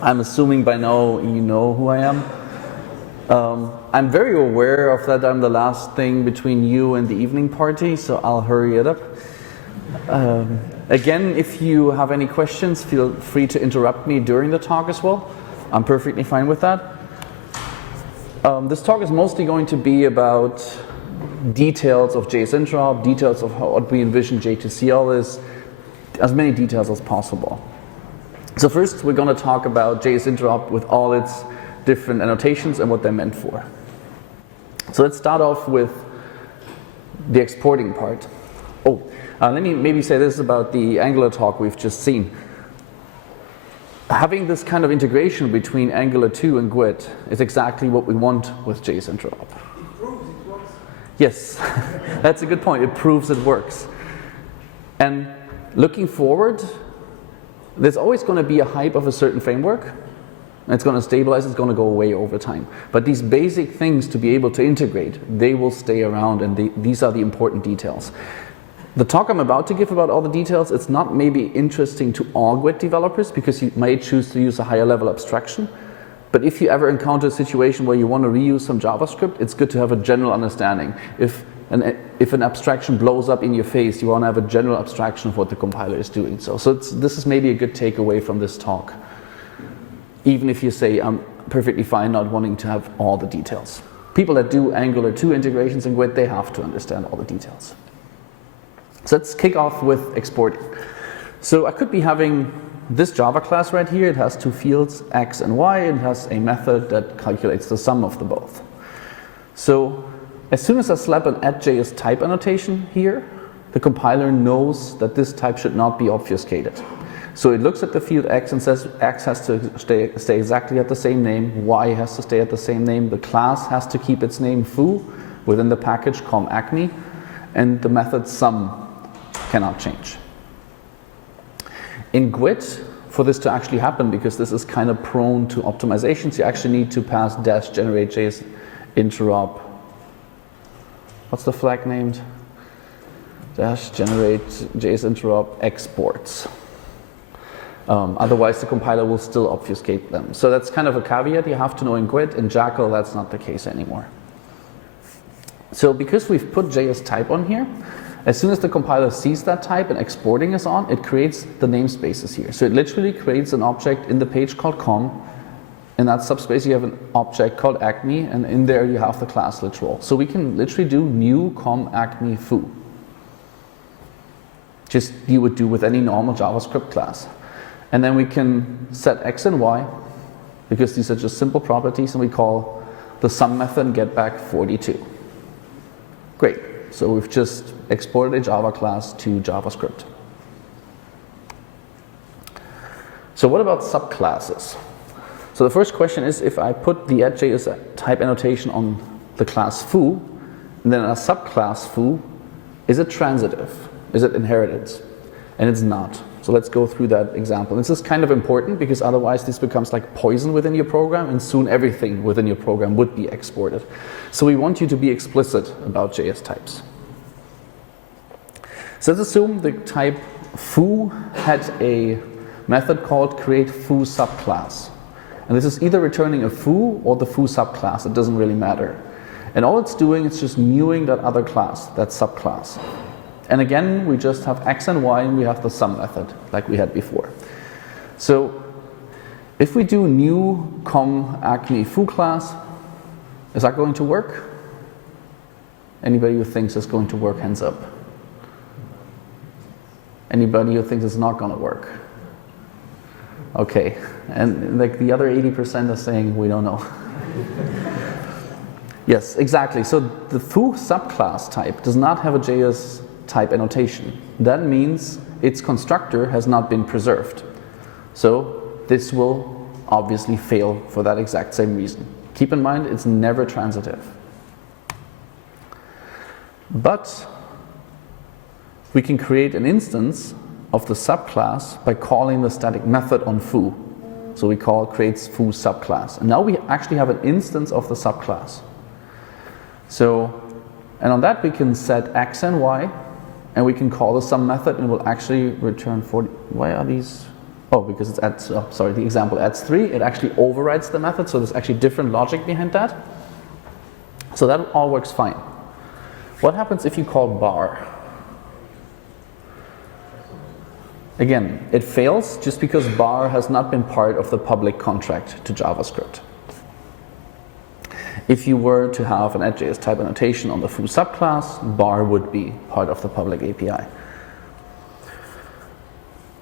I'm assuming by now you know who I am. I'm very aware of that I'm the last thing between you and the evening party, so I'll hurry it up. Again, if you have any questions, feel free to interrupt me during the talk as well. I'm perfectly fine with that. This talk is mostly going to be about details of JsInterop, details of what we envision J2CL is, as many details as possible. So first, we're going to talk about JsInterop with all its different annotations and what they're meant for. So let's start off with the exporting part. Let me maybe say this about the Angular talk we've just seen. Having this kind of integration between Angular 2 and GWT is exactly what we want with JsInterop. It proves it works. Yes, that's a good point. It proves it works. And looking forward, there's always going to be a hype of a certain framework. It's going to stabilize, it's going to go away over time. But these basic things to be able to integrate, they will stay around, and these are the important details. The talk I'm about to give about all the details, it's not maybe interesting to all GWT developers because you may choose to use a higher level abstraction. But if you ever encounter a situation where you want to reuse some JavaScript, it's good to have a general understanding. If an abstraction blows up in your face, you want to have a general abstraction of what the compiler is doing. So this is maybe a good takeaway from this talk. Even if you say, I'm perfectly fine not wanting to have all the details. People that do Angular 2 integrations in GWT, they have to understand all the details. So let's kick off with exporting. So I could be having this Java class right here. It has two fields, x and y. It has a method that calculates the sum of the both. So as soon as I slap an @JS type annotation here, the compiler knows that this type should not be obfuscated. So it looks at the field x and says x has to stay exactly at the same name, y has to stay at the same name, the class has to keep its name foo within the package com.acme, and the method sum cannot change. In GWT, for this to actually happen, because this is kind of prone to optimizations, you actually need to pass -generate JsInterop. What's the flag named? -generate JsInterop exports. Otherwise, the compiler will still obfuscate them. So that's kind of a caveat you have to know in GWT. In Jackal, that's not the case anymore. So because we've put JS type on here, as soon as the compiler sees that type and exporting is on, it creates the namespaces here. So it literally creates an object in the page called com. In that subspace, you have an object called acme, and in there you have the class literal. So we can literally do new com acme foo. Just you would do with any normal JavaScript class. And then we can set x and y, because these are just simple properties, and we call the sum method and get back 42. Great. So we've just exported a Java class to JavaScript. So what about subclasses? So the first question is, if I put the @JS type annotation on the class foo, and then a subclass foo, is it transitive? Is it inherited? And it's not. So let's go through that example. This is kind of important because otherwise this becomes like poison within your program, and soon everything within your program would be exported. So we want you to be explicit about JS types. So let's assume the type foo had a method called create foo subclass. And this is either returning a foo or the foo subclass. It doesn't really matter. And all it's doing is just newing that other class, that subclass. And again, we just have x and y, and we have the sum method, like we had before. So if we do new com acme foo class, is that going to work? Anybody who thinks it's going to work, hands up. Anybody who thinks it's not going to work? Okay, and like the other 80% are saying we don't know. Yes, exactly. So the foo subclass type does not have a JS type annotation. That means its constructor has not been preserved. So this will obviously fail for that exact same reason. Keep in mind, it's never transitive. But we can create an instance of the subclass by calling the static method on foo. So we call creates foo subclass. And now we actually have an instance of the subclass. So, and on that we can set x and y, and we can call the sum method, and we'll actually return 40. Why are these Oh, because it's adds, oh, sorry, the example adds 3, it actually overrides the method, so there's actually different logic behind that. So that all works fine. What happens if you call bar? Again, it fails just because bar has not been part of the public contract to JavaScript. If you were to have an @JS type annotation on the foo subclass, bar would be part of the public API.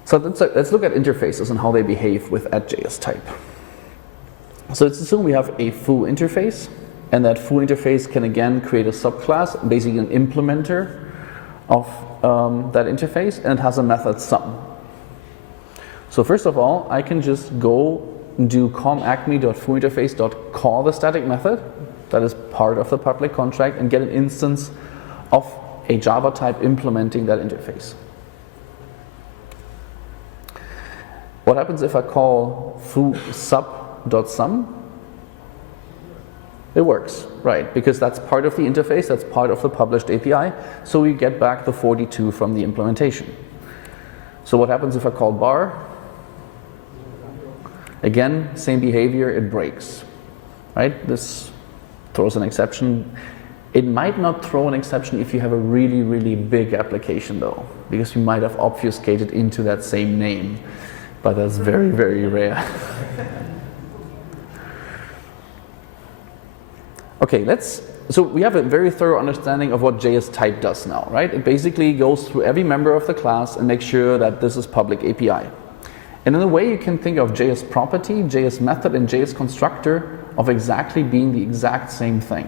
So let's look at interfaces and how they behave with @JS type. So let's assume we have a foo interface, and that foo interface can again create a subclass, basically an implementer of that interface, and it has a method sum. So first of all, I can just go do com.acme.fooInterface.call the static method that is part of the public contract and get an instance of a Java type implementing that interface. What happens if I call foo sub.sum? It works, right, because that's part of the interface, that's part of the published API, so we get back the 42 from the implementation. So what happens if I call bar? Again, same behavior, it breaks, right? This throws an exception. It might not throw an exception if you have a really, really big application though, because you might have obfuscated into that same name, but that's very, very rare. Okay, so we have a very thorough understanding of what JS type does now, right? It basically goes through every member of the class and makes sure that this is public API. And in a way you can think of JS property, JS method, and JS constructor of exactly being the exact same thing.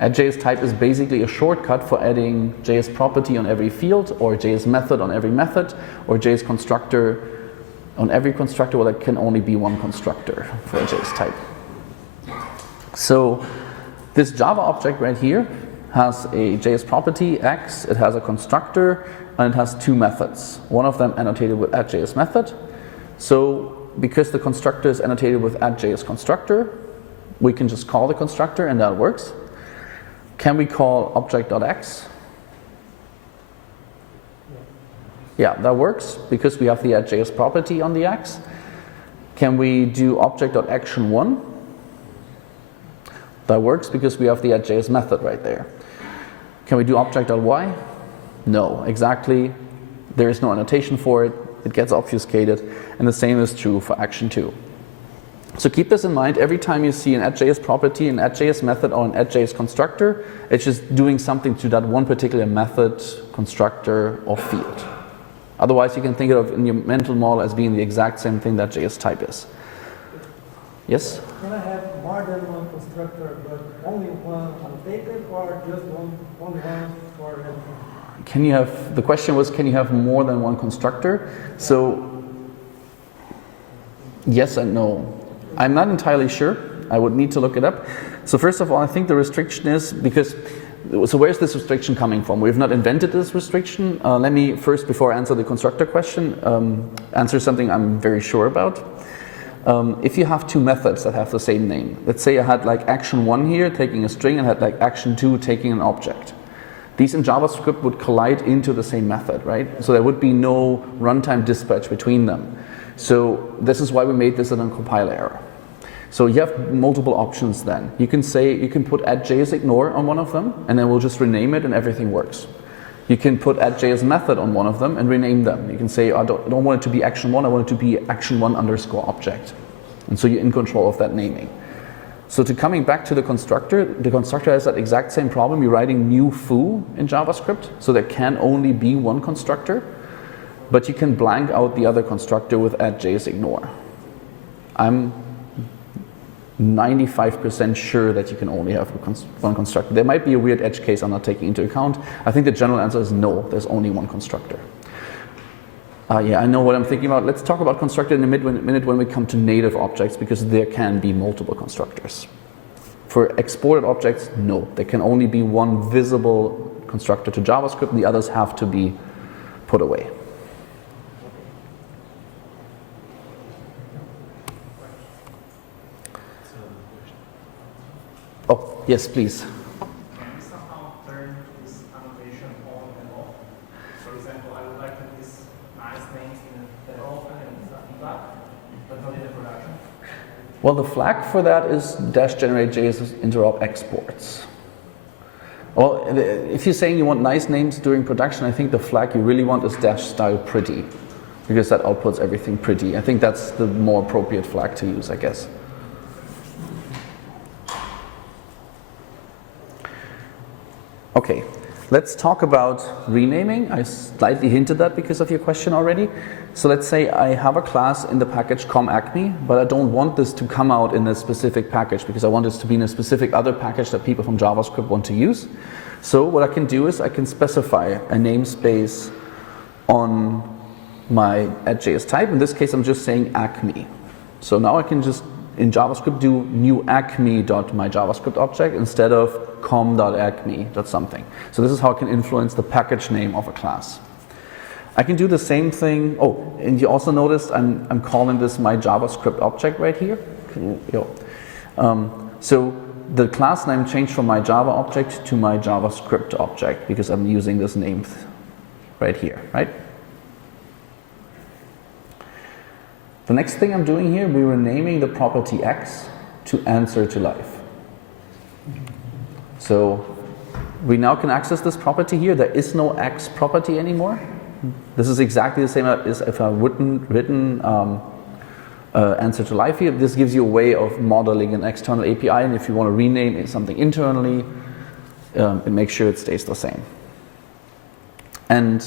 @JS type is basically a shortcut for adding JS property on every field, or JS method on every method, or JS constructor on every constructor. Well, there can only be one constructor for a JS type. So this Java object right here has a JS property X, it has a constructor, and it has 2 methods. One of them annotated with @JS method. So because the constructor is annotated with @JS constructor, we can just call the constructor and that works. Can we call object.x? Yeah, that works because we have the @JS property on the X. Can we do object.action1? That works because we have the @JS method right there. Can we do object.y? No, exactly. There is no annotation for it. It gets obfuscated. And the same is true for action 2. So keep this in mind. Every time you see an @JS property, an @JS method, or an @JS constructor, it's just doing something to that one particular method, constructor, or field. Otherwise, you can think of in your mental model as being the exact same thing that JS type is. Yes? Can I have more than one constructor, but only one annotated, or just one for everything? Can you have, the question was, can you have more than one constructor? So, yes and no. I'm not entirely sure. I would need to look it up. So first of all, I think the restriction is because, so where's this restriction coming from? We've not invented this restriction. Let me first, before I answer the constructor question, answer something I'm very sure about. If you have 2 methods that have the same name, let's say I had like action1 here taking a string and had like action2 taking an object. These in JavaScript would collide into the same method, right? So there would be no runtime dispatch between them. So this is why we made this a non-compile error. So you have multiple options then. You can say, you can put @JSIgnore on one of them, and then we'll just rename it and everything works. You can put @JS method on one of them and rename them. You can say, I don't want it to be action1, I want it to be action1_object. And so you're in control of that naming. So coming back to the constructor has that exact same problem. You're writing new foo in JavaScript, so there can only be one constructor, but you can blank out the other constructor with @JSIgnore. I'm 95% sure that you can only have one constructor. There might be a weird edge case I'm not taking into account. I think the general answer is no, there's only one constructor. Yeah, I know what I'm thinking about. Let's talk about constructor in a minute when we come to native objects, because there can be multiple constructors. For exported objects, no. There can only be one visible constructor to JavaScript, and the others have to be put away. Oh, yes, please. Well, the flag for that is -generate JsInterop exports. Well, if you're saying you want nice names during production, I think the flag you really want is -style pretty, because that outputs everything pretty. I think that's the more appropriate flag to use, I guess. Okay, let's talk about renaming. I slightly hinted that because of your question already. So let's say I have a class in the package comAcme, but I don't want this to come out in a specific package because I want this to be in a specific other package that people from JavaScript want to use. So what I can do is I can specify a namespace on my @JSType. In this case, I'm just saying Acme. So now I can just in JavaScript do new acme.myJavaScript object instead of com.acme.something. So this is how I can influence the package name of a class. I can do the same thing. Oh, and you also noticed I'm calling this my JavaScript object right here. So the class name changed from my Java object to my JavaScript object because I'm using this name right here, right? The next thing I'm doing here, we're renaming the property X to answer to life. So we now can access this property here. There is no X property anymore. This is exactly the same as if I written answer to life here. This gives you a way of modeling an external API, and if you want to rename something internally, it makes sure it stays the same. And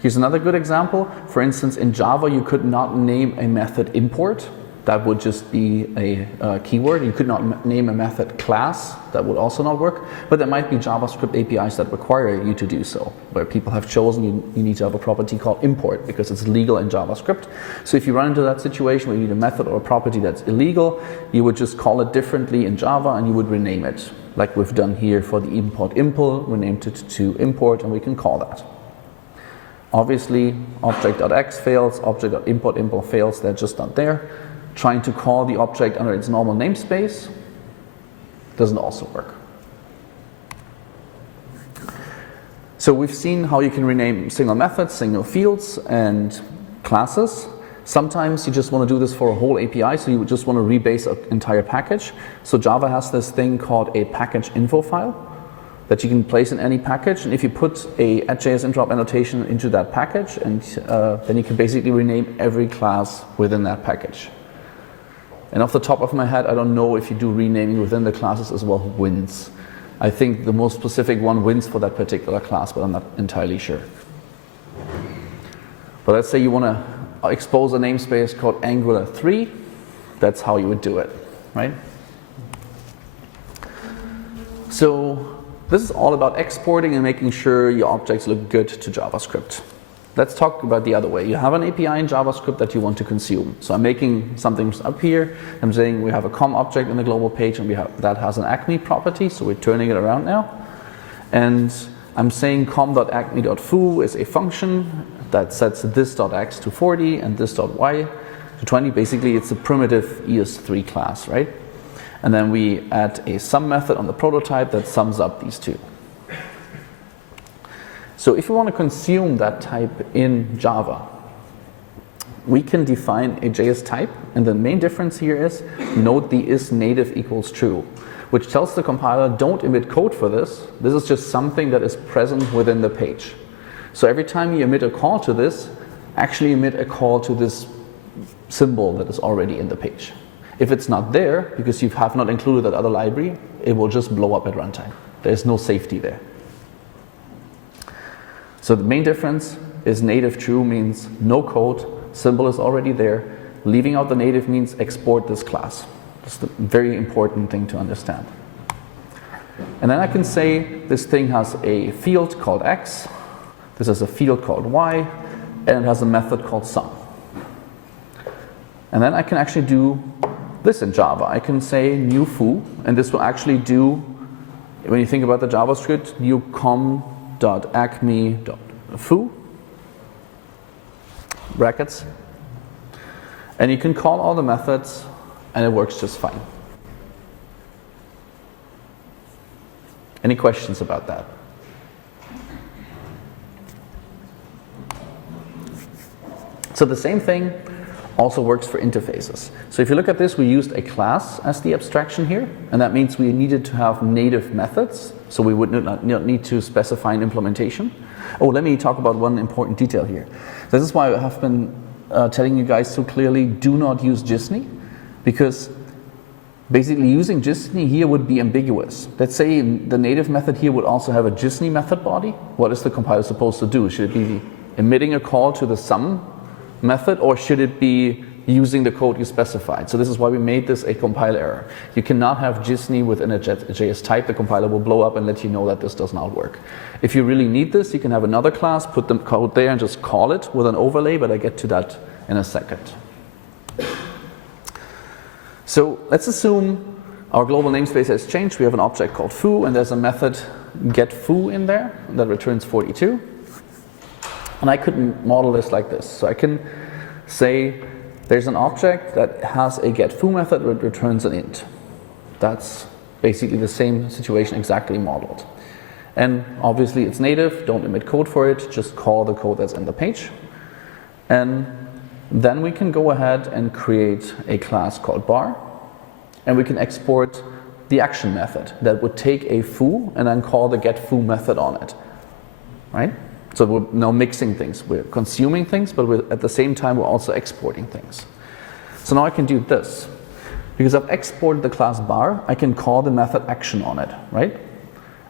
here's another good example. For instance, in Java, you could not name a method import. That would just be a keyword. You could not name a method class. That would also not work. But there might be JavaScript APIs that require you to do so, where people have chosen you need to have a property called import because it's legal in JavaScript. So if you run into that situation where you need a method or a property that's illegal, you would just call it differently in Java and you would rename it, like we've done here for the import impl. We named it to import, and we can call that. Obviously, object.x fails, object.import impl fails, they're just not there. Trying to call the object under its normal namespace doesn't also work. So we've seen how you can rename single methods, single fields, and classes. Sometimes you just want to do this for a whole API, so you would just want to rebase an entire package. So Java has this thing called a package info file that you can place in any package, and if you put a JsInterop annotation into that package, and then you can basically rename every class within that package. And off the top of my head, I don't know if you do renaming within the classes as well, wins. I think the most specific one wins for that particular class, but I'm not entirely sure. But let's say you want to expose a namespace called Angular3, that's how you would do it, right? So this is all about exporting and making sure your objects look good to JavaScript. Let's talk about the other way. You have an API in JavaScript that you want to consume. So I'm making something up here. I'm saying we have a com object in the global page, and that has an acme property, so we're turning it around now. And I'm saying com.acme.foo is a function that sets this.x to 40 and this.y to 20. Basically, it's a primitive ES3 class, right? And then we add a sum method on the prototype that sums up these two. So if we want to consume that type in Java, we can define a JS type, and the main difference here is note the isNative equals true, which tells the compiler don't emit code for this. This is just something that is present within the page. So every time you emit a call to this, actually emit a call to this symbol that is already in the page. If it's not there, because you have not included that other library, it will just blow up at runtime. There's no safety there. So the main difference is native true means no code, symbol is already there. Leaving out the native means export this class. That's the very important thing to understand. And then I can say this thing has a field called x, this has a field called y, and it has a method called sum. And then I can actually do this in Java. I can say new foo, and this will actually do, when you think about the JavaScript, new com.acme.foo, brackets. And you can call all the methods, and it works just fine. Any questions about that? So the same thing also works for interfaces. So if you look at this, we used a class as the abstraction here, and that means we needed to have native methods, so we would not need to specify an implementation. Oh, let me talk about one important detail here. This is why I have been telling you guys so clearly, do not use JSON, because basically using JSON here would be ambiguous. Let's say the native method here would also have a JSON method body. What is the compiler supposed to do? Should it be emitting a call to the sum method, or should it be using the code you specified? So this is why we made this a compile error. You cannot have JSON within a JS type. The compiler will blow up and let you know that this does not work. If you really need this, you can have another class, put the code there and just call it with an overlay, but I get to that in a second. So let's assume our global namespace has changed. We have an object called foo, and there's a method getFoo in there that returns 42. And I could model this like this. So I can say there's an object that has a getFoo method that returns an int. That's basically the same situation exactly modeled. And obviously it's native, don't emit code for it, just call the code that's in the page. And then we can go ahead and create a class called bar, and we can export the action method that would take a foo and then call the getFoo method on it, right? So we're now mixing things. We're consuming things, but at the same time we're also exporting things. So now I can do this. Because I've exported the class bar, I can call the method action on it, right?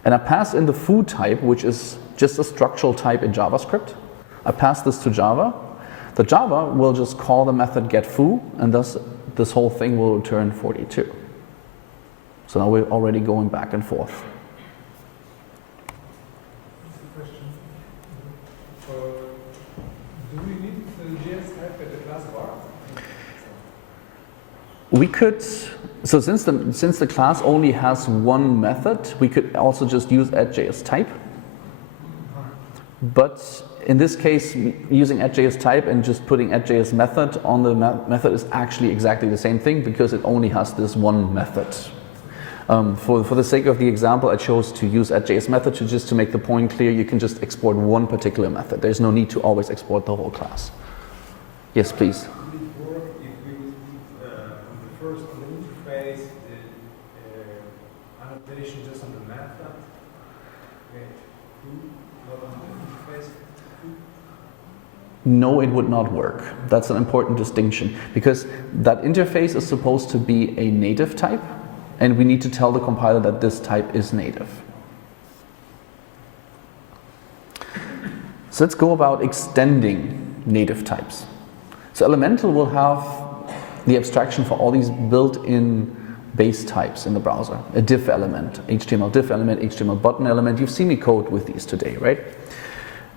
And I pass in the foo type, which is just a structural type in JavaScript. I pass this to Java. The Java will just call the method getFoo, and thus this whole thing will return 42. So now we're already going back and forth. Do we need the JS type at the class bar? We could, so since the class only has one method, we could also just use @JSType. But in this case, using @JSType and just putting @JS method on the method is actually exactly the same thing, because it only has this one method. For the sake of the example, I chose to use @JS method just to make the point clear. You can just export one particular method. There's no need to always export the whole class. Yes, please. Before, if we would on the first on the interface, the annotation just on the method, not on the interface. No, it would not work. That's an important distinction, because that interface is supposed to be a native type, and we need to tell the compiler that this type is native. So let's go about extending native types. So Elemental will have the abstraction for all these built-in base types in the browser. A div element, HTML div element, HTML button element. You've seen me code with these today, right?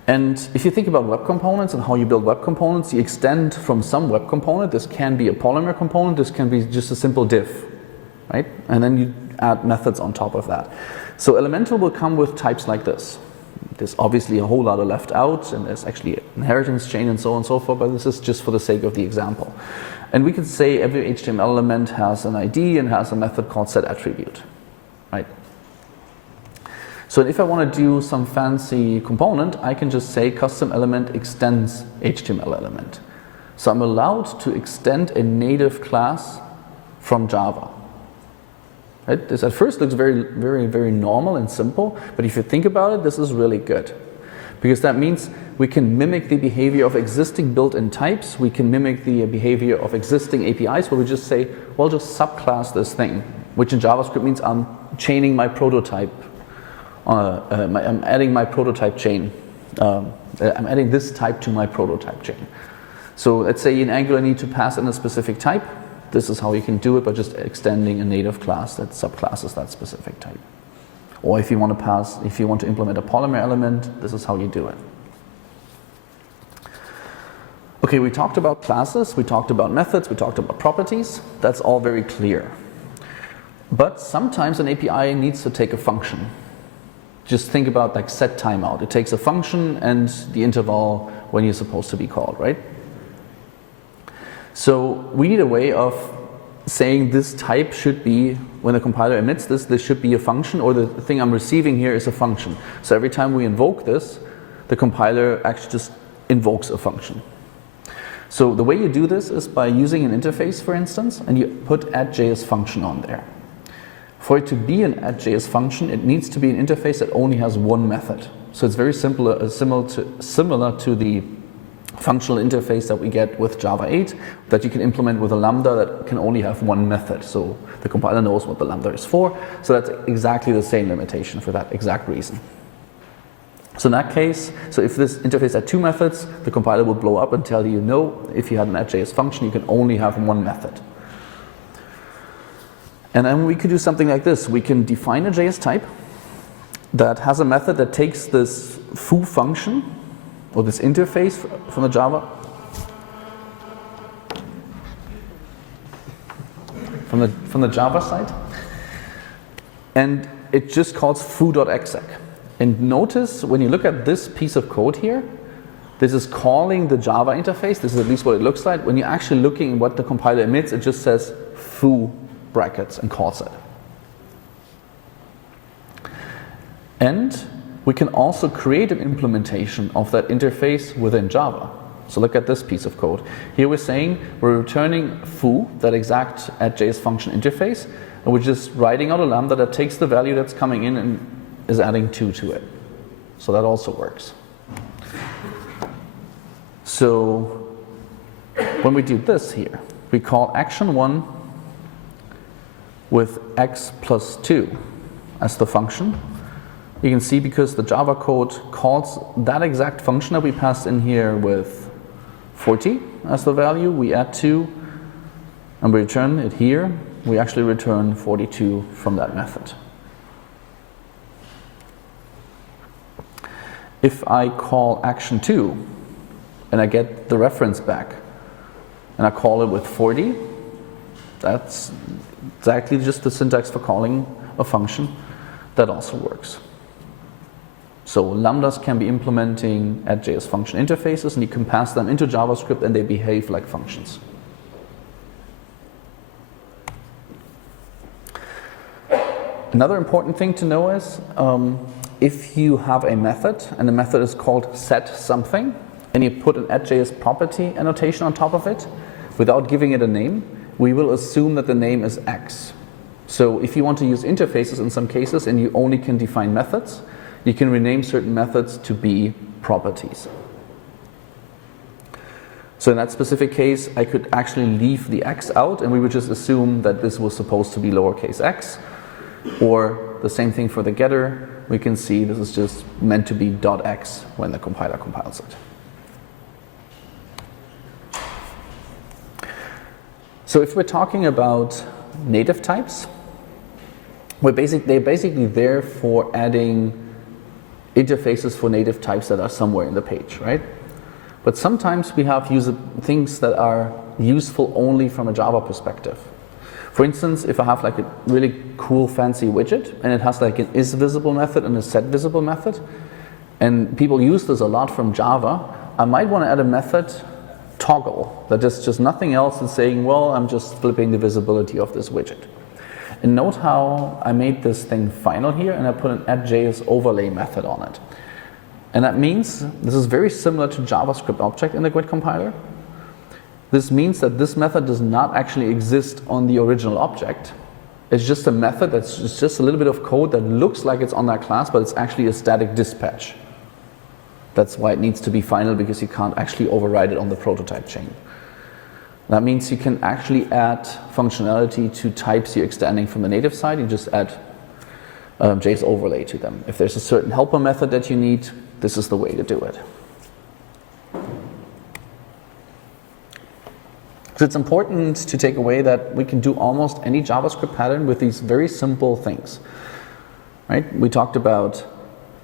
And if you think about web components and how you build web components, you extend from some web component. This can be a Polymer component, this can be just a simple div, right? And then you add methods on top of that. So Elemental will come with types like this. There's obviously a whole lot of left out, and there's actually an inheritance chain and so on and so forth, but this is just for the sake of the example. And we could say every HTML element has an ID and has a method called setAttribute, right? So if I want to do some fancy component, I can just say custom element extends HTML element. So I'm allowed to extend a native class from Java. Right? This at first looks very, very, very normal and simple, but if you think about it, this is really good. Because that means we can mimic the behavior of existing built-in types, we can mimic the behavior of existing APIs, where we just say, well, just subclass this thing, which in JavaScript means I'm chaining my prototype. I'm adding my prototype chain. I'm adding this type to my prototype chain. So let's say in Angular I need to pass in a specific type. This is how you can do it by just extending a native class that subclasses that specific type. Or if you want to implement a Polymer element, this is how you do it. Okay, we talked about classes, we talked about methods, we talked about properties. That's all very clear. But sometimes an API needs to take a function. Just think about like set timeout. It takes a function and the interval when you're supposed to be called, right? So we need a way of saying this type should be, when the compiler emits this should be a function, or the thing I'm receiving here is a function. So every time we invoke this, the compiler actually just invokes a function. So the way you do this is by using an interface, for instance, and you put add.js function on there. For it to be an add.js function, it needs to be an interface that only has one method. So it's very simple, similar to the functional interface that we get with Java 8, that you can implement with a Lambda that can only have one method. So the compiler knows what the Lambda is for. So that's exactly the same limitation for that exact reason. So in that case, so if this interface had two methods, the compiler will blow up and tell you, no, if you had an add.js function, you can only have one method. And then we could do something like this. We can define a JS type that has a method that takes this foo function, or this interface from the Java, from the Java side, and it just calls foo.exec. And notice when you look at this piece of code here, this is calling the Java interface. This is at least what it looks like. When you're actually looking at what the compiler emits, it just says foo brackets and calls it. And we can also create an implementation of that interface within Java. So look at this piece of code. Here we're saying we're returning foo, that exact add.js function interface, and we're just writing out a Lambda that takes the value that's coming in and is adding 2 to it. So that also works. So when we do this here, we call action1 with x plus 2 as the function. You can see because the Java code calls that exact function that we passed in here with 40 as the value, we add 2 and we return it here. We actually return 42 from that method. If I call action2 and I get the reference back and I call it with 40, that's exactly just the syntax for calling a function. That also works. So lambdas can be implementing add.js function interfaces, and you can pass them into JavaScript and they behave like functions. Another important thing to know is if you have a method and the method is called set something and you put an add.js property annotation on top of it without giving it a name, we will assume that the name is X. So if you want to use interfaces in some cases and you only can define methods, you can rename certain methods to be properties. So in that specific case, I could actually leave the X out and we would just assume that this was supposed to be lowercase x. Or the same thing for the getter, we can see this is just meant to be .x when the compiler compiles it. So if we're talking about native types, they're basically there for adding interfaces for native types that are somewhere in the page, right? But sometimes we have things that are useful only from a Java perspective. For instance, if I have like a really cool fancy widget and it has like an isVisible method and a setVisible method, and people use this a lot from Java, I might want to add a method toggle that is just nothing else than saying, well, I'm just flipping the visibility of this widget. And note how I made this thing final here and I put an add.js overlay method on it. And that means this is very similar to JavaScript object in the GWT compiler. This means that this method does not actually exist on the original object. It's just a method that's just a little bit of code that looks like it's on that class, but it's actually a static dispatch. That's why it needs to be final, because you can't actually override it on the prototype chain. That means you can actually add functionality to types you're extending from the native side. You just add JS overlay to them. If there's a certain helper method that you need, this is the way to do it. So it's important to take away that we can do almost any JavaScript pattern with these very simple things, right? We talked about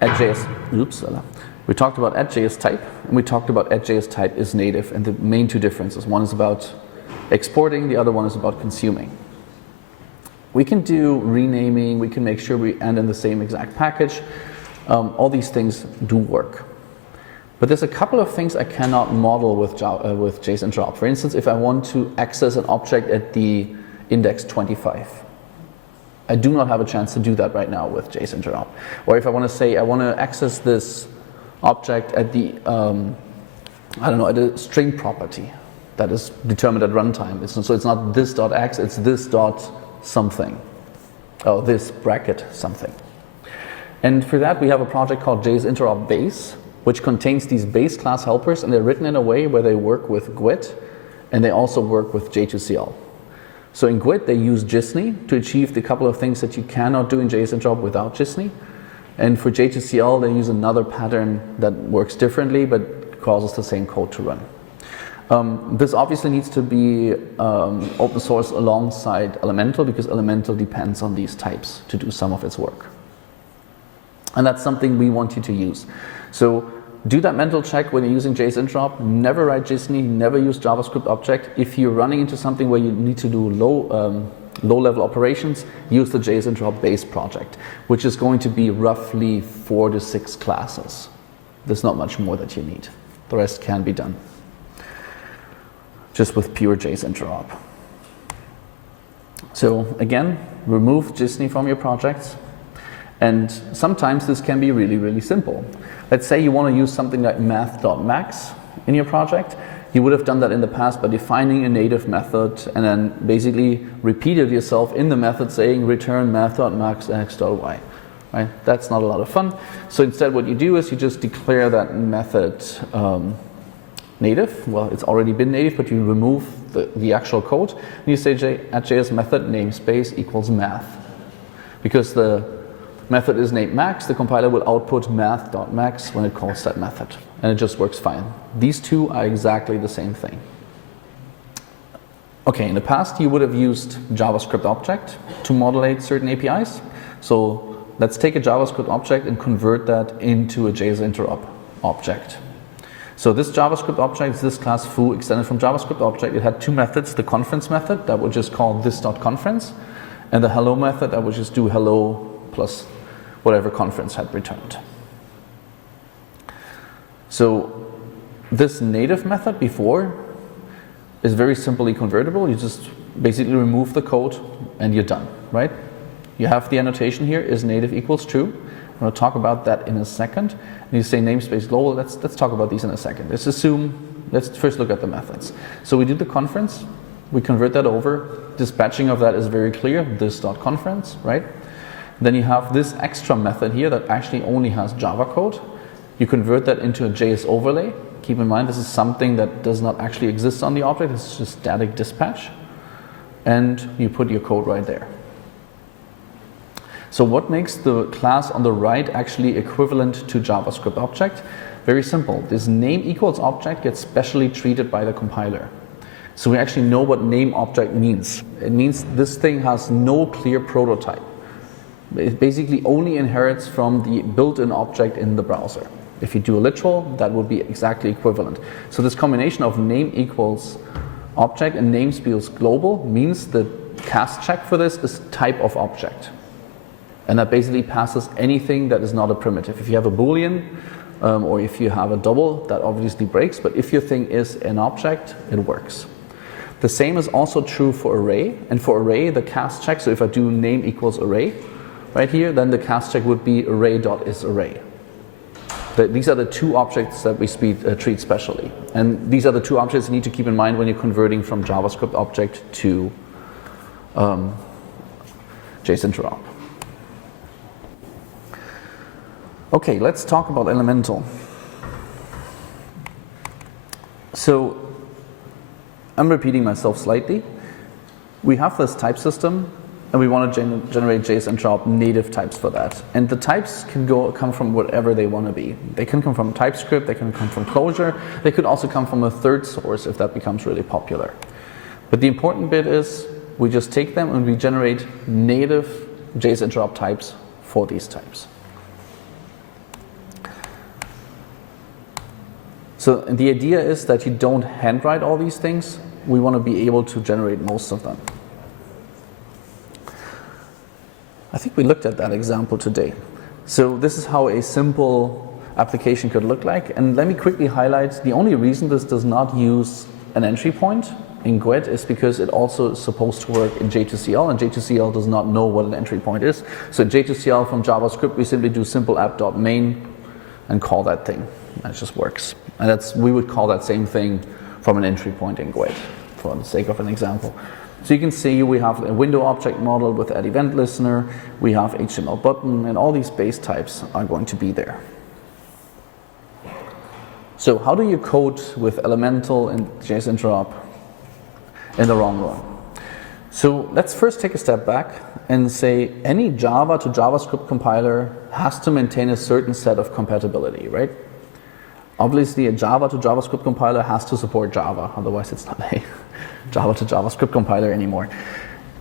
add.js. We talked about add.js type, and we talked about add.js type is native, and the main two differences. One is about exporting, the other one is about consuming. We can do renaming, we can make sure we end in the same exact package. All these things do work. But there's a couple of things I cannot model with JsInterop. For instance, if I want to access an object at the index 25. I do not have a chance to do that right now with JsInterop. Or if I want to say I want to access this object at the, at a string property. that is determined at runtime. So it's not this dot x, it's this dot something, or this bracket something. And for that we have a project called JsInterop base, which contains these base class helpers, and they're written in a way where they work with GWT and they also work with J2CL. So in GWT they use JSON to achieve the couple of things that you cannot do in JsInterop without JSON. And for J2CL they use another pattern that works differently but causes the same code to run. This obviously needs to be open source alongside Elemental, because Elemental depends on these types to do some of its work. And that's something we want you to use. So do that mental check when you're using JsInterop. Never write JSON, never use JavaScript object. If you're running into something where you need to do low-level operations, use the JsInterop base project, which is going to be roughly 4 to 6 classes. There's not much more that you need. The rest can be done just with pure JsInterop. So again, remove JSON from your projects. And sometimes this can be really, really simple. Let's say you want to use something like math.max in your project. You would have done that in the past by defining a native method and then basically repeated yourself in the method saying return math.max x.y. Right? That's not a lot of fun. So instead what you do is you just declare that method native. Well, it's already been native, but you remove the actual code. And you say at JS method namespace equals math. Because the method is named max, the compiler will output math.max when it calls that method. And it just works fine. These two are exactly the same thing. Okay, in the past you would have used JavaScript object to modulate certain APIs. So let's take a JavaScript object and convert that into a JsInterop object. So this JavaScript object is this class foo extended from JavaScript object. It had two methods, the conference method that would just call this.conference, and the hello method that would just do hello plus whatever conference had returned. So this native method before is very simply convertible. You just basically remove the code and you're done, right? You have the annotation here, is native equals true. I'm going to talk about that in a second. And you say namespace global. Let's talk about these in a second. Let's first look at the methods. So we do the conference, we convert that over. Dispatching of that is very clear, this.conference, right? Then you have this extra method here that actually only has Java code. You convert that into a JS overlay. Keep in mind this is something that does not actually exist on the object, it's just static dispatch. And you put your code right there. So what makes the class on the right actually equivalent to JavaScript object? Very simple. This name equals object gets specially treated by the compiler. So we actually know what name object means. It means this thing has no clear prototype. It basically only inherits from the built-in object in the browser. If you do a literal, that would be exactly equivalent. So this combination of name equals object and namespace global means the cast check for this is type of object. And that basically passes anything that is not a primitive. If you have a Boolean or if you have a double, that obviously breaks. But if your thing is an object, it works. The same is also true for array. And for array, the cast check, so if I do name equals array, right here, then the cast check would be array.isArray. These are the two objects that we treat specially. And these are the two objects you need to keep in mind when you're converting from JavaScript object to JsInterop. Okay, let's talk about Elemental. So I'm repeating myself slightly. We have this type system and we want to generate JsInterop native types for that. And the types can come from whatever they want to be. They can come from TypeScript, they can come from Clojure, they could also come from a third source if that becomes really popular. But the important bit is we just take them and we generate native JsInterop types for these types. So the idea is that you don't handwrite all these things. We want to be able to generate most of them. I think we looked at that example today. So this is how a simple application could look like. And let me quickly highlight the only reason this does not use an entry point in GWT is because it also is supposed to work in J2CL, and J2CL does not know what an entry point is. So in J2CL from JavaScript, we simply do simple app.main and call that thing. And it just works. And we would call that same thing from an entry point in GWT, for the sake of an example. So you can see we have a window object model with add event listener, we have HTML button, and all these base types are going to be there. So how do you code with Elemental and JsInterop in the long run? So let's first take a step back and say any Java to JavaScript compiler has to maintain a certain set of compatibility, right? Obviously, a Java to JavaScript compiler has to support Java, otherwise it's not a Java to JavaScript compiler anymore.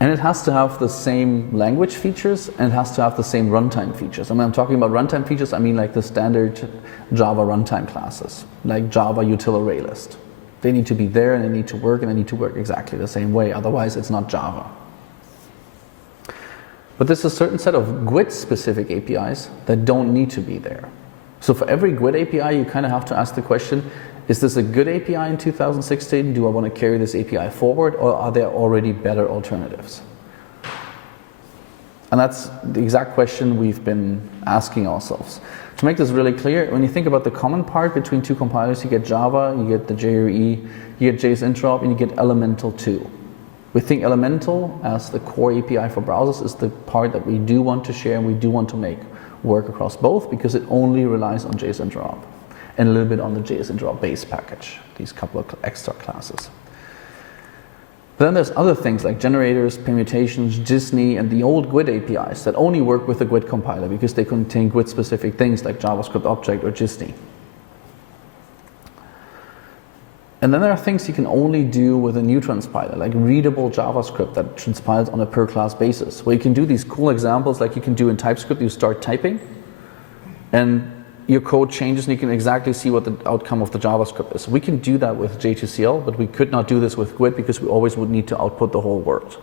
And it has to have the same language features and it has to have the same runtime features. And when I'm talking about runtime features, I mean like the standard Java runtime classes, like Java util array list. They need to be there and they need to work and they need to work exactly the same way, otherwise it's not Java. But there's a certain set of GWT specific APIs that don't need to be there. So for every GWT API, you kind of have to ask the question, is this a good API in 2016? Do I want to carry this API forward, or are there already better alternatives? And that's the exact question we've been asking ourselves. To make this really clear, when you think about the common part between two compilers, you get Java, you get the JRE, you get JsInterop, and you get Elemental2. We think Elemental as the core API for browsers is the part that we do want to share and we do want to make work across both because it only relies on JsInterop and a little bit on the JsInterop base package, these couple of extra classes. But then there's other things like generators, permutations, JSON, and the old GWT APIs that only work with the GWT compiler because they contain GWT specific things like JavaScript object or JSON. And then there are things you can only do with a new transpiler, like readable JavaScript that transpiles on a per class basis, where you can do these cool examples like you can do in TypeScript. You start typing and your code changes and you can exactly see what the outcome of the JavaScript is. We can do that with J2CL, but we could not do this with GWT because we always would need to output the whole word.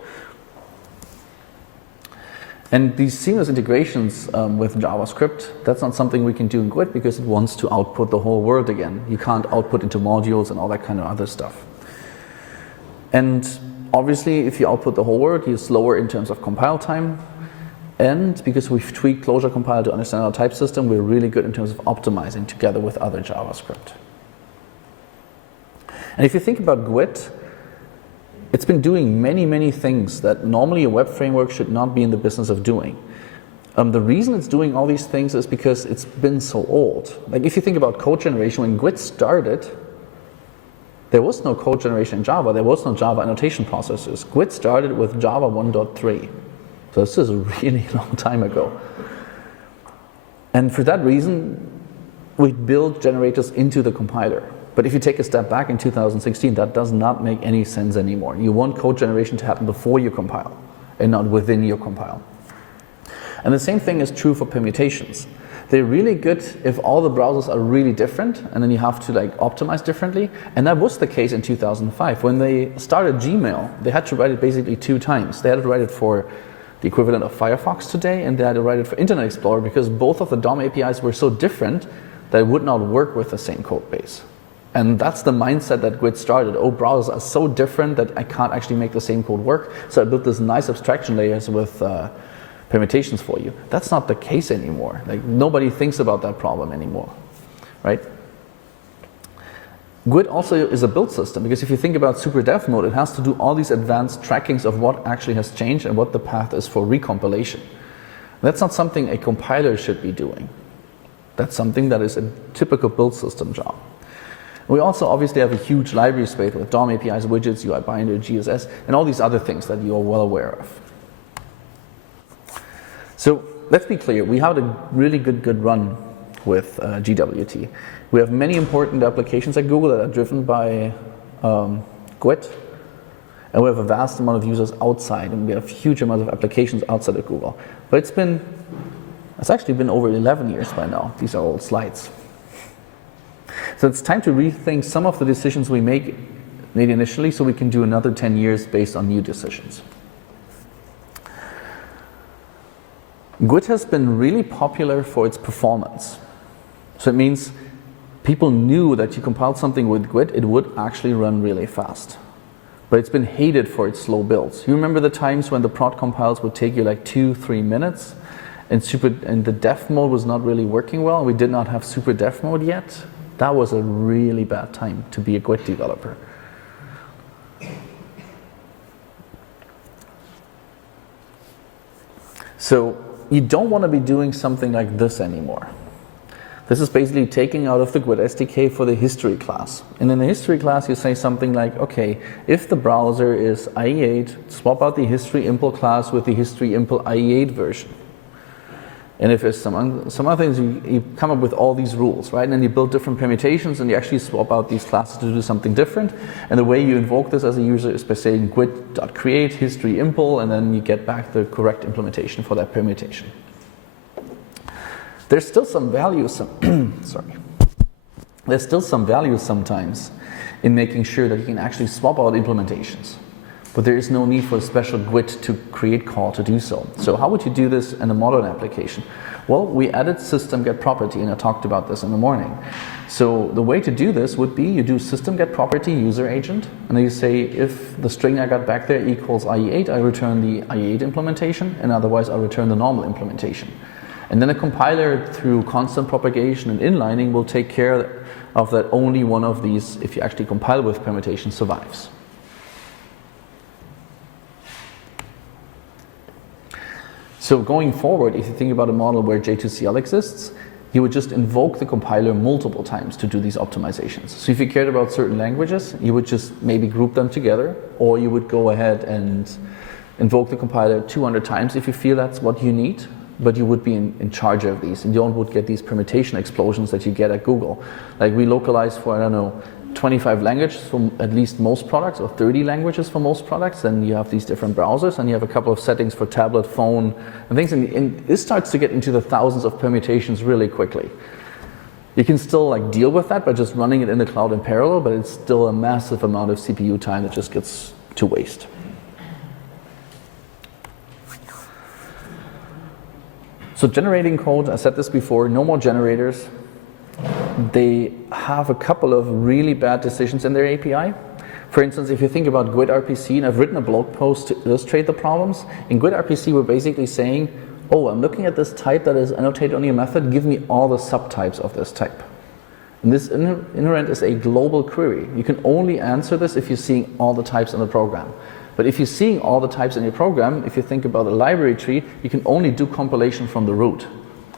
And these seamless integrations with JavaScript, that's not something we can do in GWT because it wants to output the whole word again. You can't output into modules and all that kind of other stuff. And obviously, if you output the whole word, you're slower in terms of compile time. And because we've tweaked Clojure compiler to understand our type system, we're really good in terms of optimizing together with other JavaScript. And if you think about GWT, it's been doing many, many things that normally a web framework should not be in the business of doing. The reason it's doing all these things is because it's been so old. Like if you think about code generation, when GWT started, there was no code generation in Java. There was no Java annotation processors. GWT started with Java 1.3. So this is a really long time ago. And for that reason, we built generators into the compiler. But if you take a step back in 2016, that does not make any sense anymore. You want code generation to happen before you compile and not within your compile. And the same thing is true for permutations. They're really good if all the browsers are really different and then you have to like optimize differently. And that was the case in 2005. When they started Gmail, they had to write it basically 2 times. They had to write it for the equivalent of Firefox today, and they had to write it for Internet Explorer because both of the DOM APIs were so different that it would not work with the same code base. And that's the mindset that GWT started. Oh, browsers are so different that I can't actually make the same code work. So I built this nice abstraction layers with permutations for you. That's not the case anymore. Like nobody thinks about that problem anymore, right? GWT also is a build system because if you think about super dev mode, it has to do all these advanced trackings of what actually has changed and what the path is for recompilation. That's not something a compiler should be doing. That's something that is a typical build system job. We also obviously have a huge library space with DOM APIs, widgets, UI binder, GSS, and all these other things that you are well aware of. So let's be clear, we had a really good run with GWT. We have many important applications at Google that are driven by GWT, and we have a vast amount of users outside, and we have huge amounts of applications outside of Google. But it's actually been over 11 years by now. These are old slides. So it's time to rethink some of the decisions we made initially so we can do another 10 years based on new decisions. GWT has been really popular for its performance. So it means people knew that you compiled something with GWT, it would actually run really fast. But it's been hated for its slow builds. You remember the times when the prod compiles would take you like 2-3 minutes and the def mode was not really working well, and we did not have super def mode yet? That was a really bad time to be a GWT developer. So you don't want to be doing something like this anymore. This is basically taking out of the GWT SDK for the history class. And in the history class, you say something like, okay, if the browser is IE8, swap out the history impl class with the history impl IE8 version. And if there's some other things, you come up with all these rules, right? And then you build different permutations and you actually swap out these classes to do something different. And the way you invoke this as a user is by saying gwt.create history impl, and then you get back the correct implementation for that permutation. There's still some value, There's still some value sometimes in making sure that you can actually swap out implementations. But there is no need for a special gwt to create call to do so. So how would you do this in a modern application? Well, we added system get property, and I talked about this in the morning. So the way to do this would be you do system get property user agent, and then you say if the string I got back there equals IE8, I return the IE8 implementation, and otherwise I return the normal implementation. And then a compiler, through constant propagation and inlining, will take care of that only one of these, if you actually compile with permutation, survives. So going forward, if you think about a model where J2CL exists, you would just invoke the compiler multiple times to do these optimizations. So if you cared about certain languages, you would just maybe group them together, or you would go ahead and invoke the compiler 200 times if you feel that's what you need. But you would be in charge of these, and you would get these permutation explosions that you get at Google. Like we localize for, I don't know, 25 languages for at least most products, or 30 languages for most products, and you have these different browsers, and you have a couple of settings for tablet, phone, and things, and this starts to get into the thousands of permutations really quickly. You can still like deal with that by just running it in the cloud in parallel, but it's still a massive amount of CPU time that just gets to waste. So generating code, I said this before, no more generators. They have a couple of really bad decisions in their API. For instance, if you think about GWT-RPC, and I've written a blog post to illustrate the problems, in GWT-RPC we're basically saying, oh, I'm looking at this type that is annotated on your method, give me all the subtypes of this type. And this inherent is a global query. You can only answer this if you're seeing all the types in the program. But if you're seeing all the types in your program, if you think about a library tree, you can only do compilation from the root.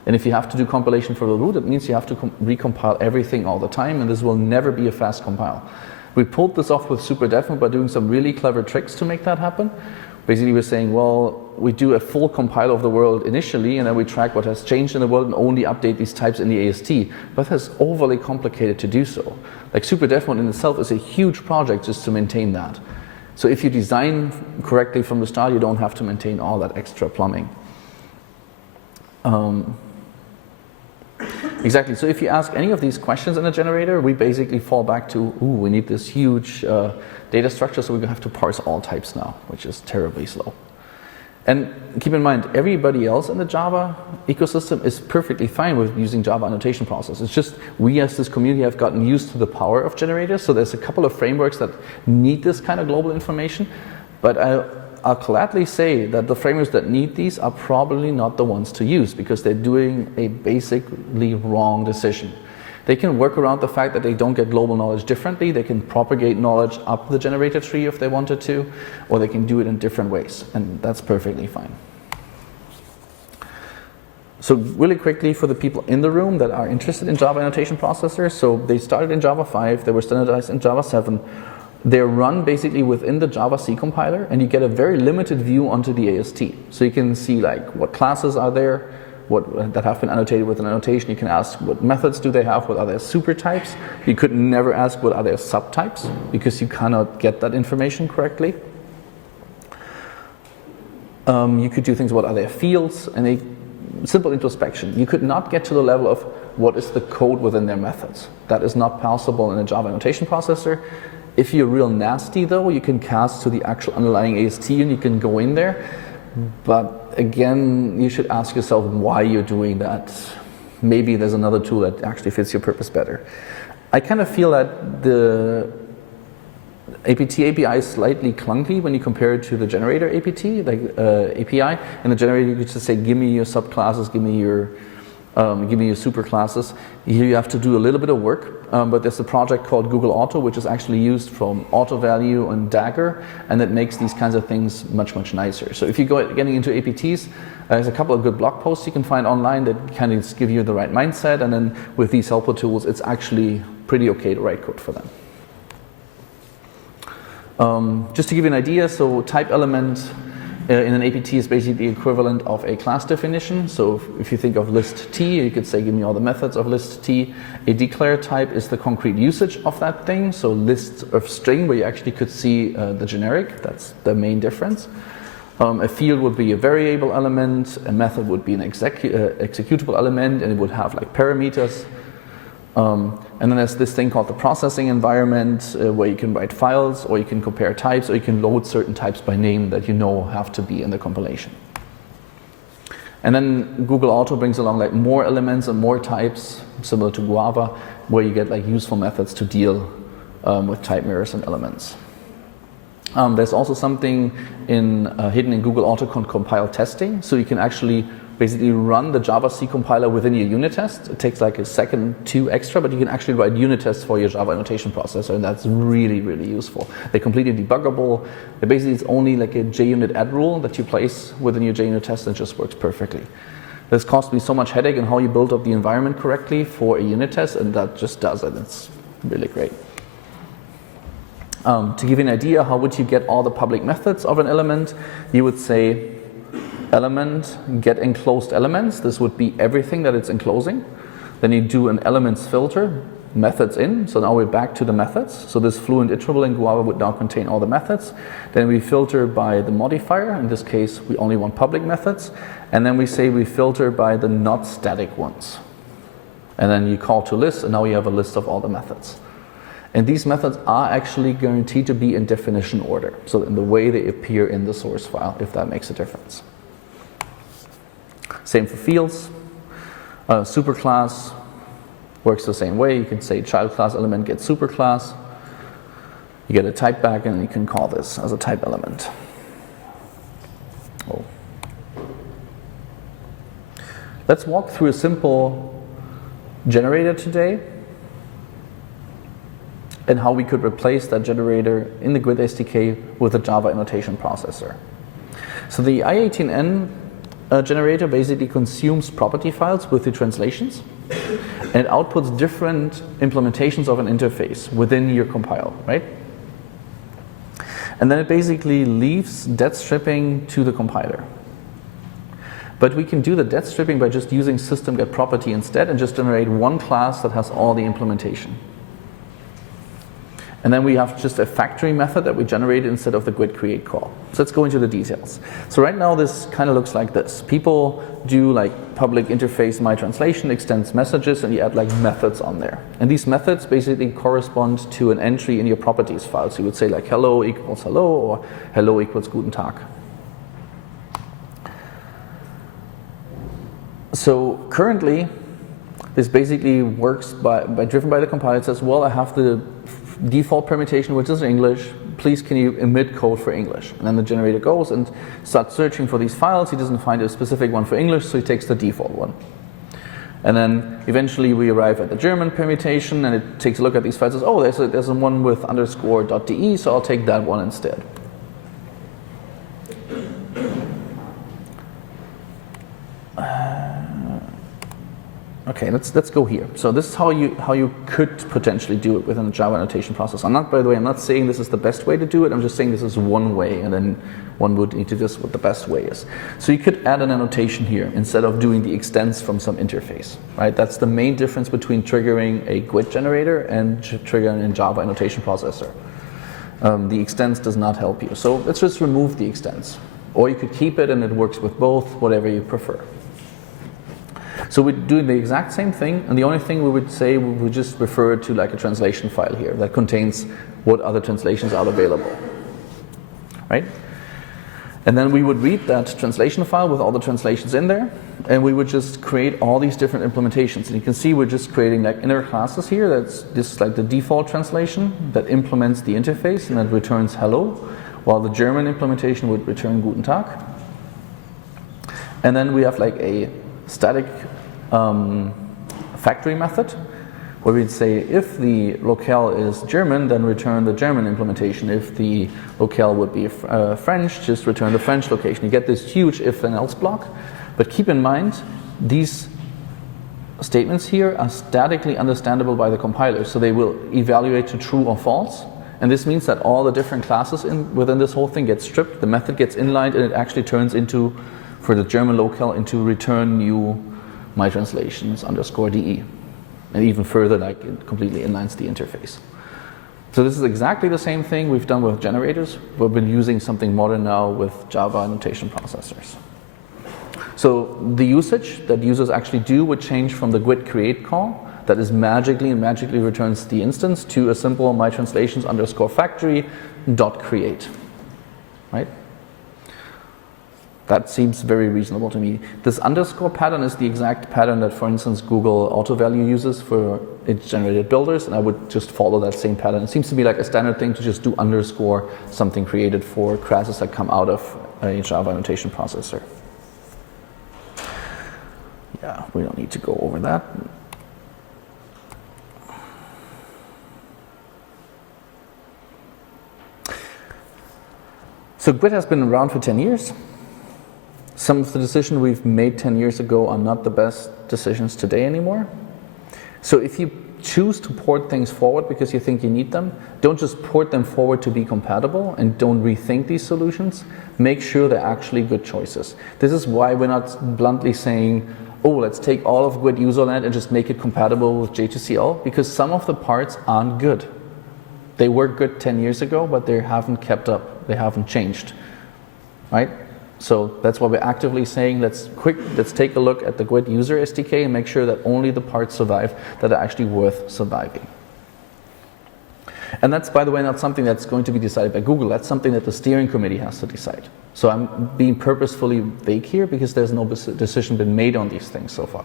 And if you have to do compilation from the root, it means you have to recompile everything all the time, and this will never be a fast compile. We pulled this off with SuperDefn by doing some really clever tricks to make that happen. Basically, we're saying, well, we do a full compile of the world initially, and then we track what has changed in the world and only update these types in the AST. But that's overly complicated to do so. Like SuperDefn in itself is a huge project just to maintain that. So if you design correctly from the start, you don't have to maintain all that extra plumbing. Exactly, so if you ask any of these questions in a generator, we basically fall back to, we need this huge data structure, so we're going to have to parse all types now, which is terribly slow. And keep in mind, everybody else in the Java ecosystem is perfectly fine with using Java annotation process. It's just we as this community have gotten used to the power of generators, so there's a couple of frameworks that need this kind of global information, but I'll gladly say that the frameworks that need these are probably not the ones to use, because they're doing a basically wrong decision. They can work around the fact that they don't get global knowledge differently. They can propagate knowledge up the generator tree if they wanted to, or they can do it in different ways, and that's perfectly fine. So really quickly, for the people in the room that are interested in Java annotation processors, so they started in Java 5, they were standardized in Java 7. They're run basically within the Java C compiler, and you get a very limited view onto the AST. So you can see like what classes are there, that have been annotated with an annotation. You can ask what methods do they have, what are their super types. You could never ask what are their subtypes, because you cannot get that information correctly. You could do things, what are their fields, and a simple introspection. You could not get to the level of what is the code within their methods. That is not possible in a Java annotation processor. If you're real nasty though, you can cast to the actual underlying AST and you can go in there. But again, you should ask yourself why you're doing that. Maybe there's another tool that actually fits your purpose better. I kind of feel that the APT API is slightly clunky when you compare it to the generator APT, like API. In the generator, you could just say, give me your subclasses, give me your giving you superclasses. Here you have to do a little bit of work, but there's a project called Google Auto, which is actually used from auto value and Dagger, and it makes these kinds of things much, much nicer. So if you go getting into APTs, there's a couple of good blog posts you can find online that kind of give you the right mindset, and then with these helper tools, it's actually pretty okay to write code for them. Just to give you an idea, so type element in an APT is basically the equivalent of a class definition. So if you think of list T, you could say give me all the methods of list T. A declare type is the concrete usage of that thing. So list of string, where you actually could see the generic. That's the main difference. A field would be a variable element. A method would be an executable element, and it would have like parameters. And then there's this thing called the processing environment, where you can write files, or you can compare types, or you can load certain types by name that you know have to be in the compilation. And then Google Auto brings along like more elements and more types, similar to Guava, where you get like useful methods to deal with type mirrors and elements. There's also something hidden in Google Auto called compile testing, so you can actually basically run the Java C compiler within your unit test. It takes like a second, 2 extra, but you can actually write unit tests for your Java annotation processor, and that's really, really useful. They're completely debuggable. Basically, it's only like a JUnit add rule that you place within your JUnit test, and it just works perfectly. This cost me so much headache in how you build up the environment correctly for a unit test, and that just does it. It's really great. To give you an idea, how would you get all the public methods of an element? You would say element get enclosed elements. This would be everything that it's enclosing. Then you do an elements filter, methods in. So now we're back to the methods. So this fluent iterable in Guava would now contain all the methods. Then we filter by the modifier. In this case, we only want public methods. And then we say we filter by the not static ones. And then you call to list, and now you have a list of all the methods. And these methods are actually guaranteed to be in definition order. So in the way they appear in the source file, if that makes a difference. Same for fields. Superclass works the same way. You can say child class element gets superclass. You get a type back, and you can call this as a type element. Oh. Let's walk through a simple generator today, and how we could replace that generator in the GWT SDK with a Java annotation processor. So the I18N generator basically consumes property files with the translations, and it outputs different implementations of an interface within your compile, right? And then it basically leaves dead stripping to the compiler. But we can do the dead stripping by just using system.getProperty instead, and just generate one class that has all the implementation. And then we have just a factory method that we generated instead of the GWT create call. So let's go into the details. So right now this kind of looks like this. People do like public interface my translation, extends messages, and you add like methods on there. And these methods basically correspond to an entry in your properties file. So you would say like hello equals hello, or hello equals guten Tag. So currently, this basically works driven by the compiler. It says, well, I have the default permutation, which is English. Please, can you emit code for English? And then the generator goes and starts searching for these files. He doesn't find a specific one for English, so he takes the default one. And then eventually we arrive at the German permutation, and it takes a look at these files and says, oh, there's a one with _.de, so I'll take that one instead. Okay, let's go here. So this is how you could potentially do it within the Java annotation process. I'm not saying this is the best way to do it. I'm just saying this is one way, and then one would need to do what the best way is. So you could add an annotation here instead of doing the extends from some interface, right? That's the main difference between triggering a GWT generator and triggering a Java annotation processor. The extends does not help you. So let's just remove the extends. Or you could keep it, and it works with both, whatever you prefer. So we're doing the exact same thing, and the only thing we would say, we would just refer to like a translation file here that contains what other translations are available, right? And then we would read that translation file with all the translations in there, and we would just create all these different implementations. And you can see we're just creating like inner classes here. This is like the default translation that implements the interface and that returns hello, while the German implementation would return guten Tag. And then we have like a static factory method, where we'd say if the locale is German, then return the German implementation. If the locale would be French, just return the French location. You get this huge if then else block. But keep in mind, these statements here are statically understandable by the compiler, so they will evaluate to true or false. And this means that all the different classes within this whole thing get stripped, the method gets inlined, and it actually turns into, for the German locale, into return new mytranslations_de. And even further, like it completely inlines the interface. So this is exactly the same thing we've done with generators. We've been using something modern now with Java annotation processors. So the usage that users actually do would change from the GWT create call that is magically returns the instance to a simple mytranslations_factory.create, right? That seems very reasonable to me. This underscore pattern is the exact pattern that, for instance, Google AutoValue uses for its generated builders, and I would just follow that same pattern. It seems to be like a standard thing to just do underscore something created for classes that come out of a Java annotation processor. Yeah, we don't need to go over that. So GWT has been around for 10 years. Some of the decisions we've made 10 years ago are not the best decisions today anymore. So if you choose to port things forward because you think you need them, don't just port them forward to be compatible and don't rethink these solutions. Make sure they're actually good choices. This is why we're not bluntly saying, oh, let's take all of GWT userland and just make it compatible with J2CL, because some of the parts aren't good. They were good 10 years ago, but they haven't kept up. They haven't changed, right? So that's why we're actively saying, let's take a look at the GWT user SDK and make sure that only the parts survive that are actually worth surviving. And that's, by the way, not something that's going to be decided by Google. That's something that the steering committee has to decide. So I'm being purposefully vague here because there's no decision been made on these things so far.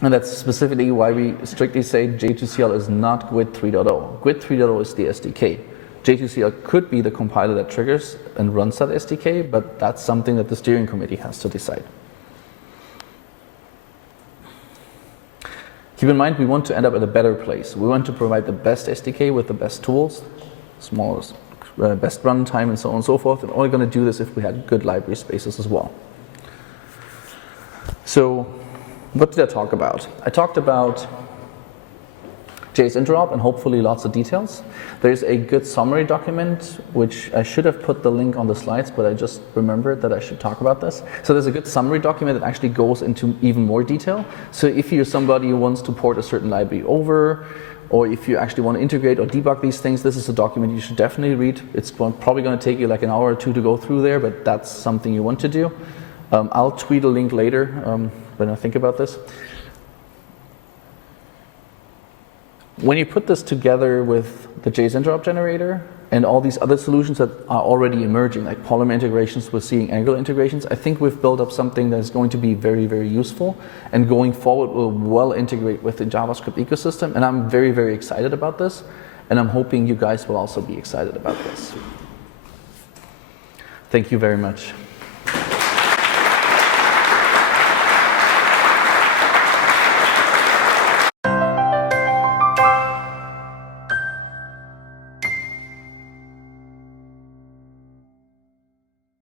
And that's specifically why we strictly say J2CL is not GWT 3.0. GWT 3.0 is the SDK. J2CL could be the compiler that triggers and runs that SDK, but that's something that the steering committee has to decide. Keep in mind, we want to end up at a better place. We want to provide the best SDK with the best tools, smallest, best runtime, and so on and so forth. And only going to do this if we had good library spaces as well. So, what did I talk about? I talked about JsInterop and hopefully lots of details. There's a good summary document, which I should have put the link on the slides, but I just remembered that I should talk about this. So there's a good summary document that actually goes into even more detail. So if you're somebody who wants to port a certain library over, or if you actually want to integrate or debug these things, this is a document you should definitely read. It's probably going to take you like an hour or two to go through there, but that's something you want to do. I'll tweet a link later when I think about this. When you put this together with the JsInterop generator and all these other solutions that are already emerging, like Polymer integrations with seeing Angular integrations, I think we've built up something that is going to be very, very useful, and going forward will well integrate with the JavaScript ecosystem. And I'm very, very excited about this, and I'm hoping you guys will also be excited about this. Thank you very much.